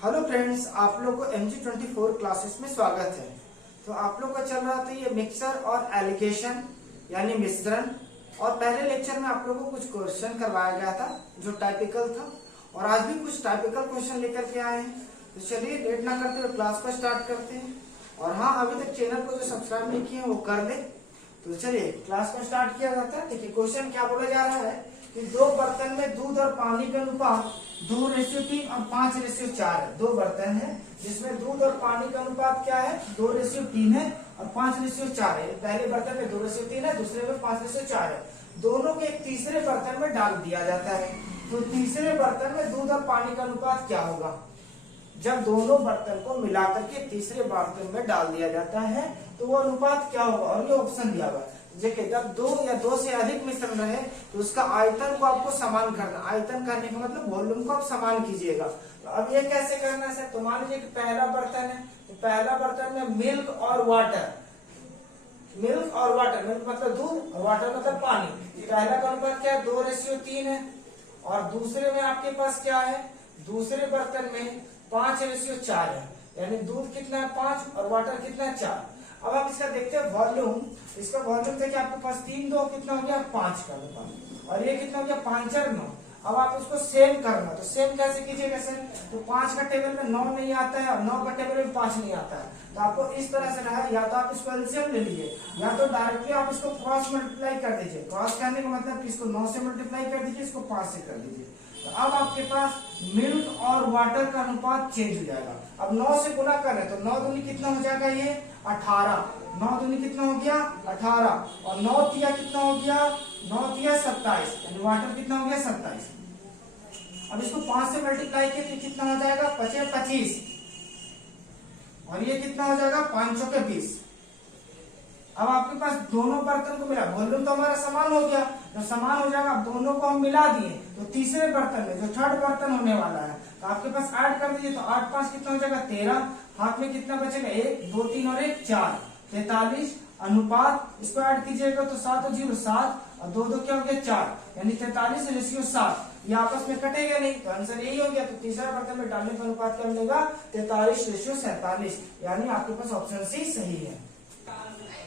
Hello friends, आप लोग को MG24 क्लासेस में स्वागत है। तो आप लोग का चल रहा था ये मिक्सर और एलिगेशन यानी मिश्रण। और पहले लेक्चर में आप लोगों को कुछ क्वेश्चन करवाया गया था जो टाइपिकल था, और आज भी कुछ टाइपिकल क्वेश्चन लेकर के आए हैं। तो चलिए लेट ना करते हुए क्लास को स्टार्ट करते हैं। और हाँ, अभी तक चैनल को जो सब्सक्राइब नहीं किए वो कर ले। तो चलिए क्लास को स्टार्ट किया जाता है। देखिए क्वेश्चन क्या बोला जा रहा है कि दो बर्तन में दूध और पानी का अनुपात 2:3 और 5:4 है। दो बर्तन है जिसमें दूध और पानी का अनुपात क्या है, 2:3 है और 5:4 है। पहले बर्तन में 2:3 है, दूसरे में 5:4 है। दोनों को एक तीसरे बर्तन में डाल दिया जाता है। तो तीसरे बर्तन में दूध और पानी का अनुपात क्या होगा? जब दोनों बर्तन को मिलाकर के तीसरे बर्तन में डाल दिया जाता है तो वो अनुपात क्या होगा? और ये ऑप्शन दिया हुआ है। देखिए, जब दो या दो से अधिक मिश्रण रहे तो उसका आयतन को आपको समान करना। आयतन करने का मतलब वॉल्यूम को आप समान कीजिएगा। तो अब ये कैसे करना है सर? तो मान लीजिए कि पहला बर्तन है, तो पहला बर्तन में मिल्क और वाटर, मिल्क मतलब दूध और वाटर मतलब पानी। पहला का अनुपात क्या है? 2:3 है। और दूसरे में आपके पास क्या है? दूसरे बर्तन में 5:4 है। यानी दूध कितना है? 5 और वाटर कितना है? 4। अब आप इसका देखते हैं वॉल्यूम। इसका वॉल्यूम देखिए, आपके पास 3 2 कितना हो गया? 5 का अनुपात। और ये कितना हो गया? 5 4 9। अब आप उसको सेम करना, तो सेम कैसे कीजिएगा सर? तो 5 का टेबल में 9 नहीं आता है और 9 का टेबल में 5 नहीं आता है। तो आपको इस तरह से रहा, या तो आप इसको एलसीएम ले लीजिए या तो डायरेक्टली आप इसको क्रॉस मल्टीप्लाई कर दीजिए। क्रॉस करने का मतलब कि इसको 9 से मल्टीप्लाई कर दीजिए, इसको 5 से कर दीजिए। तो अब आपके पास मिल्क और वाटर का अनुपात चेंज हो जाएगा। अब 9 से गुना करें तो 9 दूनी कितना हो जाएगा? ये 18। 9 दूनी कितना हो गया? 18। और 9 तिया कितना हो गया? 9 तिया 27। यानी वाटर कितना हो गया? 27। अब इसको 5 से मल्टीप्लाई किया तो कितना हो जाएगा? 25। और ये कितना हो जाएगा? 5 चौके 20। अब आपके पास दोनों बर्तन को मिला, वॉल्यूम तो हमारा समान हो गया। तो समान हो जाएगा, अब दोनों को हम मिला दिए तो तीसरे बर्तन में जो थर्ड बर्तन होने वाला है तो आपके पास ऐड कर दीजिए। तो 8 5 कितना हो जाएगा? 13। हाथ में कितना बचेगा? 1 2 3 और 1 4, 43 अनुपात। इसको ऐड कीजिएगा तो 7 और 0 7 और 2 2 क्या हो गया? 4। यानी 43:7। ये आपस में कटेगा नहीं, तो आंसर यही हो गया। तो तीसरा बर्तन में डालने का अनुपात क्या मिलेगा? 43:47। यानी आपके पास ऑप्शन सी सही है।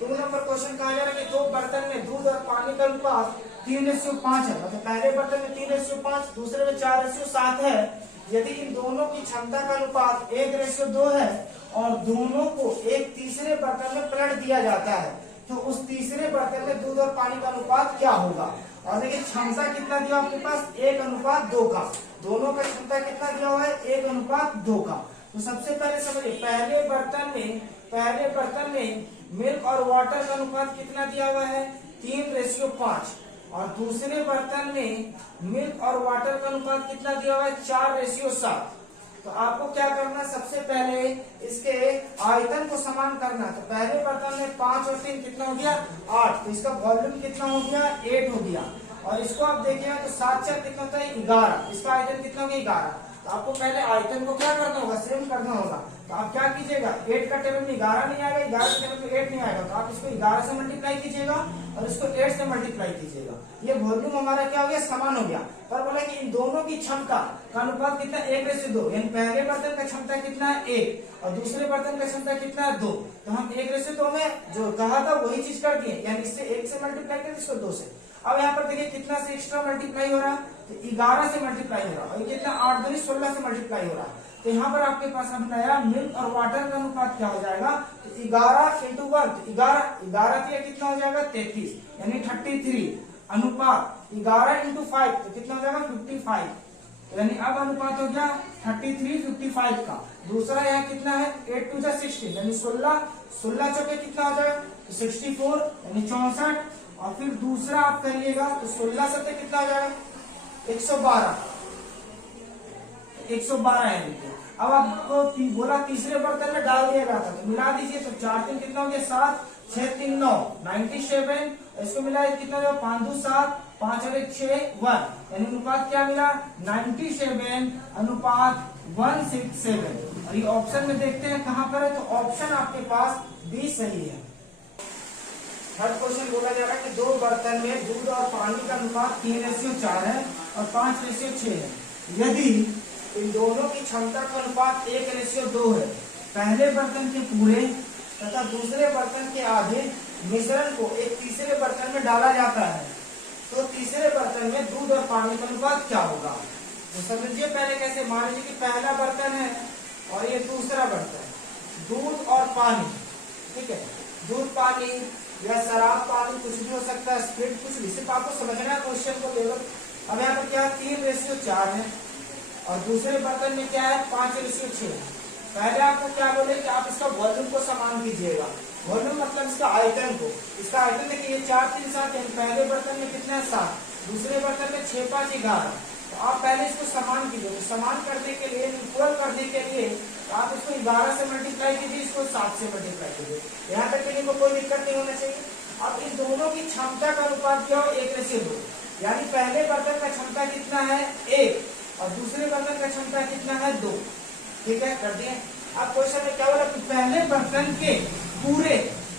2 नंबर क्वेश्चन कहा जा रहा है कि दो बर्तन में दूध और पानी का अनुपात 3:5 है। मतलब पहले बर्तन में 3:5, दूसरे में 4:7 है। यदि इन दोनों की क्षमता का अनुपात 1:2 है और दोनों को एक तीसरे बर्तन में पलट दिया जाता है तो उस तीसरे बर्तन में दूध और पानी का अनुपात क्या होगा? और देखिए क्षमता कितना दिया आपके पास? 1:2 का। दोनों का क्षमता कितना दिया हुआ है? 1:2 का। तो सबसे पहले समझिए, पहले बर्तन में मिल्क और वाटर का अनुपात कितना दिया हुआ है? 3:5। और दूसरे बर्तन में मिल्क और वाटर का अनुपात कितना दिया हुआ है? 4:7। तो आपको क्या करना? सबसे पहले इसके आयतन को समान करना। तो पहले बर्तन में 5 और 3 कितना हो गया? 8। तो इसका वॉल्यूम कितना हो गया? 8 हो गया। और इसको आप देखिएगा तो 7 4 कितना होता है? 11। इसका आयतन कितना हो गया? 11। तो आपको पहले आयतन को क्या करना होगा? सेम करना होगा। तो आप क्या कीजिएगा? 8 का टेबल में 11 नहीं आएगा, 11 के टेबल में 8 नहीं आएगा, तो आप इसको 11 से मल्टीप्लाई कीजिएगा और इसको 8 से मल्टीप्लाई कीजिएगा। ये वॉल्यूम हमारा क्या हो गया? समान हो गया। पर बोला कि इन दोनों की क्षमता का अनुपात कितना? 1:2। यानी पहले बर्तन का क्षमता कितना है? 1 और दूसरे बर्तन का क्षमता कितना है? 2। तो हम 1:2 में जो कहा था वही चीज कर दिए, यानी इससे 1 से मल्टीप्लाई कर इसको 2 से। अब यहाँ पर देखिए कितना से एक्स्ट्रा मल्टीप्लाई हो रहा है? तो 11 से मल्टीप्लाई हो रहा है। और कितना? 8 दूनी 16 से मल्टीप्लाई हो रहा है। तो यहाँ पर आपके पास अब नया मिल्क और वाटर का अनुपात क्या हो जाएगा? तो 11 × 1 तो 11 कितना हो जाएगा? 33। यानी 33 अनुपात 11 × 5 तो कितना हो जाएगा? 55। यानी अब अनुपात हो गया 33:55 का। दूसरा यहाँ कितना है? 8 2 16 यानी 16 चौके कितना हो जाएगा? तो 64 यानी 64। और फिर दूसरा आप करिएगा तो 16 सत्ते कितना हो जाएगा? 112। 112 है। अब आपको बोला तीसरे बर्तन में डाल दिया गया था तो मिला दीजिए। तो 4 3 कितना हो गया? 7 6 3 9 97। इसको मिला कितना हो? 5 2 7 5 और 1 6 1। यानी अनुपात क्या मिला? 97 अनुपात 167। और ये ऑप्शन में देखते हैं कहां पर है। तो ऑप्शन आपके पास बी सही है। थर्ड क्वेश्चन बोला जा रहा है कि दो बर्तन में दूध और पानी का अनुपात 3:4 है और 5:6 है। यदि इन दोनों की क्षमता का अनुपात 1:2 है। पहले बर्तन के पूरे तथा दूसरे बर्तन के आधे मिश्रण को एक तीसरे बर्तन में डाला जाता है, तो तीसरे बर्तन में दूध और पानी का अनुपात क्या होगा। तो समझिए पहले कैसे, मान लीजिए कि पहला बर्तन है और ये दूसरा बर्तन, दूध और पानी, ठीक है, दूध पानी या शराब पानी कुछ भी हो सकता है, स्प्रिट कुछ भी, सिर्फ आपको समझना है क्वेश्चन को केवल। अब यहाँ पर क्या है, 3:4 है और दूसरे बर्तन में क्या है 5:6। पहले आपको क्या बोले कि आप इसका वॉल्यूम को समान कीजिएगा। वॉल्यूम मतलब इसका आयतन को, इसका आयतन देखिए 4, 3, 7, यानी पहले बर्तन में कितना है 7, दूसरे बर्तन में 6, 5, 11। तो आप पहले इसको समान कीजिए। तो समान करने के लिए, इक्वल करने के लिए तो आप इसको 11 से मल्टीप्लाई कीजिए, इसको 7 से मल्टीप्लाई कीजिए। यहाँ तक के लिए कोई दिक्कत नहीं होना चाहिए। अब इन दोनों की क्षमता का अनुपात क्या हो, 1:2, यानी पहले बर्तन का क्षमता कितना है 1 और दूसरे बर्तन का क्षमता कितना है 2। ठीक है, कर दिए। अब क्वेश्चन में क्या बोला कि पहले बर्तन के पूरे,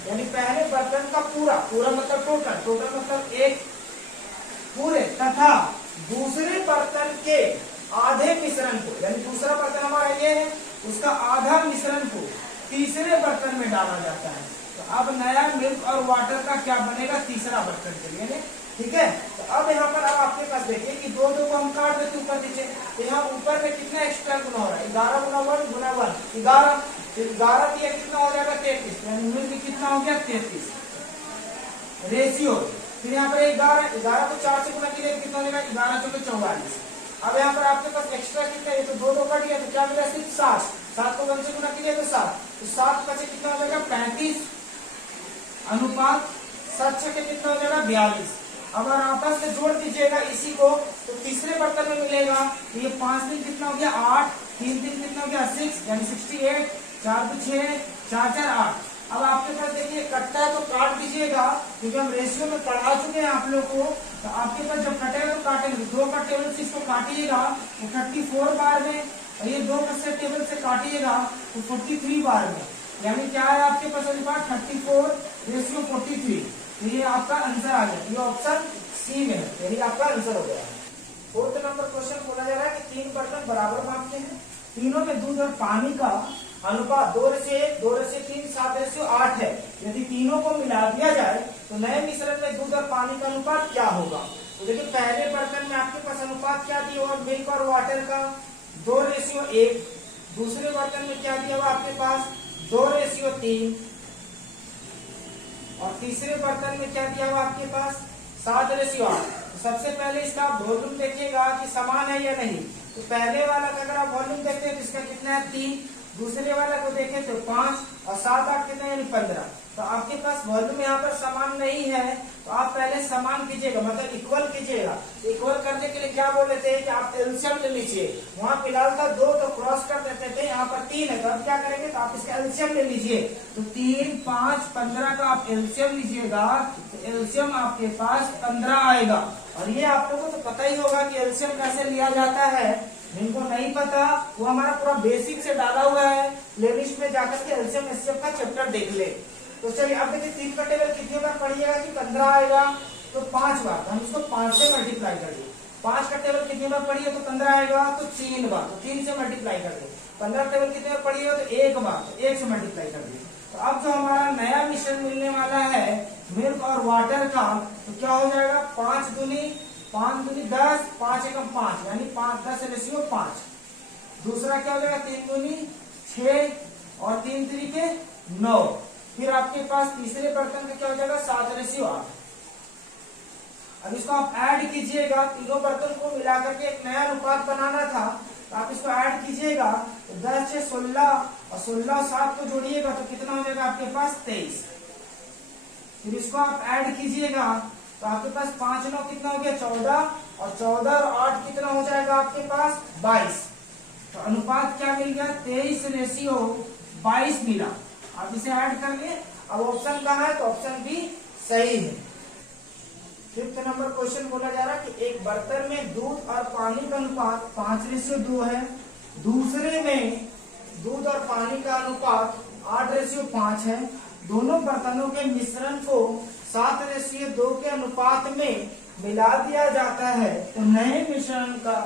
यानी पहले बर्तन का पूरा, पूरा मतलब टोटल, टोटल मतलब 1 पूरे, तथा दूसरे बर्तन के आधे मिश्रण को, यानी दूसरा बर्तन हमारा ये है, उसका आधा मिश्रण को तीसरे बर्तन में डाला जाता है। तो अब नया मिल्क और वाटर का क्या बनेगा, तीसरा बर्तन के लिए। ठीक है, तो अब यहाँ पर अब आपके पास देखिए कि 2 को हम काट देते ऊपर नीचे, तो यहाँ ऊपर में कितना एक्स्ट्रा गुना हो रहा है, 11 गुना 1 गुना 1 11, तो 11 दिया कितना हो जाएगा 33, यानी मिल्क कितना हो गया 33 रेशियो। फिर यहाँ पर 11 को 4 से गुना किया कितना हो जाएगा 11 × 44। अब यहाँ पर आपके पास एक्स्ट्रा कितना है, तो 2 कट गया, तो क्या मिला सिर्फ 7 को 1 से गुना किया तो 7, तो 7 बचे कितना हो जाएगा 35 अनुपात 7 के कितना हो जाएगा 42। अब अगर आपस में जोड़ दीजिएगा इसी को, तो तीसरे बर्तन में मिलेगा, तो ये 5 दिन कितना हो गया 8, 3 दिन कितना हो गया 6, यानी 68, 4 2 6, 4 4 8। अब आपके पास देखिए कटता है तो काट दीजिएगा, क्योंकि हम रेशियो में पढ़ा चुके हैं आप लोग को। तो आपके पास जब कटेगा तो काटेंगे, 2 का टेबल से इसको काटिएगा तो 34 बार में, और ये 2 का से टेबल से काटिएगा तो 43 बार में, यानी क्या है आपके पास अनुपात 34:43। तो ये आपका आंसर आ गया, ये ऑप्शन सी में है, यही आपका आंसर हो गया। 4th नंबर क्वेश्चन बोला जा रहा है कि 3 बर्तन बराबर माप के हैं, तीनों में दूध और पानी का अनुपात 2:1, 2:3, 7:8 है। यदि तीनों को मिला दिया जाए तो नए मिश्रण में दूध और पानी का अनुपात क्या होगा। तो देखिए पहले बर्तन में आपके पास अनुपात क्या दिया हुआ मिल्क और वाटर का 2:1, दूसरे बर्तन में क्या दिया हुआ आपके पास 2:3 और तीसरे बर्तन में क्या दिया हुआ आपके पास 7:8। तो सबसे पहले इसका वॉल्यूम देखिएगा कि समान है या नहीं। तो पहले वाला का अगर आप वॉल्यूम देखते हैं तो इसका कितना है 3, दूसरे वाला को देखें तो 5 और 7 8 कितना यानी 15। तो आपके पास वॉल्यूम यहाँ पर समान नहीं है, तो आप पहले समान कीजिएगा, मतलब इक्वल कीजिएगा। इक्वल करने के लिए क्या बोल रहे थे कि आप एलसीएम ले लीजिए। वहाँ फिलहाल था 2 तो क्रॉस कर देते थे, यहाँ पर 3 है, तो अब क्या करेंगे तो आप इसका एलसीएम ले लीजिए। तो 3 5 15 का आप एलसीएम लीजिएगा, तो एलसीएम आपके पास 15 आएगा। और ये आप लोगों को तो पता ही होगा कि एलसीएम कैसे लिया जाता है, जिनको नहीं पता वो हमारा पूरा बेसिक से डाला हुआ है, प्लेलिस्ट में जाकर के एलसीएम एचसीएफ का चैप्टर देख ले। तो चलिए अब देखिए 3 का टेबल कितनी बार पढ़िएगा कि 15 आएगा, तो 5 बार, हम इसको 5 से मल्टीप्लाई कर दें। 5 का टेबल कितनी बार पढ़िए तो 15 आएगा, तो 3 बार, तो 3 से मल्टीप्लाई कर दें। 15 टेबल कितनी बार पढ़िए तो 1 बार, तो 1 से मल्टीप्लाई कर दें। तो अब जो हमारा नया मिश्रण मिलने वाला है मिल्क और वाटर का, तो क्या हो जाएगा 5 दूनी 10, 5 एकम 5, यानी 10:5। दूसरा क्या हो जाएगा 3 दूनी 6 और 3 तरीके 9। फिर आपके पास तीसरे बर्तन का क्या हो जाएगा 7:8। अब इसको आप ऐड कीजिएगा, तीनों बर्तन को मिलाकर के एक नया अनुपात बनाना था, तो आप इसको ऐड कीजिएगा, तो 10 6 16 और 16 और 7 को जोड़िएगा तो कितना हो जाएगा आपके पास 23। फिर इसको आप ऐड कीजिएगा तो आपके पास 5 9 कितना हो गया 14 और 14 और 8 कितना हो जाएगा आपके पास 22। तो अनुपात क्या मिल गया 23:22 मिला। आप इसे ऐड कर लिए। अब ऑप्शन कहाँ है तो ऑप्शन बी सही है। 5th नंबर क्वेश्चन बोला जा रहा है कि एक बर्तन में दूध और पानी का अनुपात 5:2 है, दूसरे में दूध और पानी का अनुपात 8:5 है। दोनों बर्तनों के मिश्रण को 7:2 के अनुपात में मिला दिया जाता है, तो नए मिश्रण का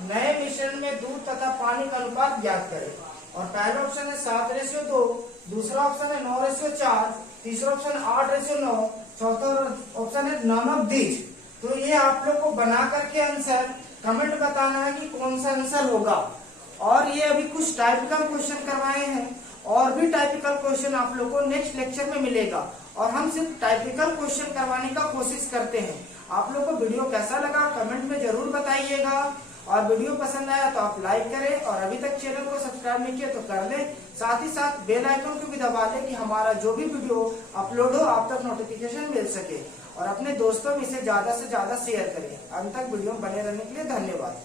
नए मिश्रण में दूध तथा पानी का अनुपात ज्ञात करें। और पहला ऑप्शन है 7:2, दूसरा ऑप्शन है 9:4, तीसरा ऑप्शन 8:9, चौथा ऑप्शन है नन ऑफ दीज। तो ये आप लोग को बना करके आंसर कमेंट बताना है कि कौन सा आंसर होगा। और ये अभी कुछ टाइपिकल क्वेश्चन करवाए हैं, और भी टाइपिकल क्वेश्चन आप लोग को नेक्स्ट लेक्चर में मिलेगा। और हम सिर्फ टाइपिकल क्वेश्चन करवाने का कोशिश करते हैं। आप लोग को वीडियो कैसा लगा कमेंट में जरूर बताइएगा। और वीडियो पसंद आया तो आप लाइक करें, और अभी तक चैनल को सब्सक्राइब नहीं किया तो कर ले। साथ ही साथ बेल आइकन को भी दबा लें कि हमारा जो भी वीडियो अपलोड हो आप तक नोटिफिकेशन मिल सके। और अपने दोस्तों में इसे ज्यादा से ज्यादा शेयर करें। अंत तक वीडियो में बने रहने के लिए धन्यवाद।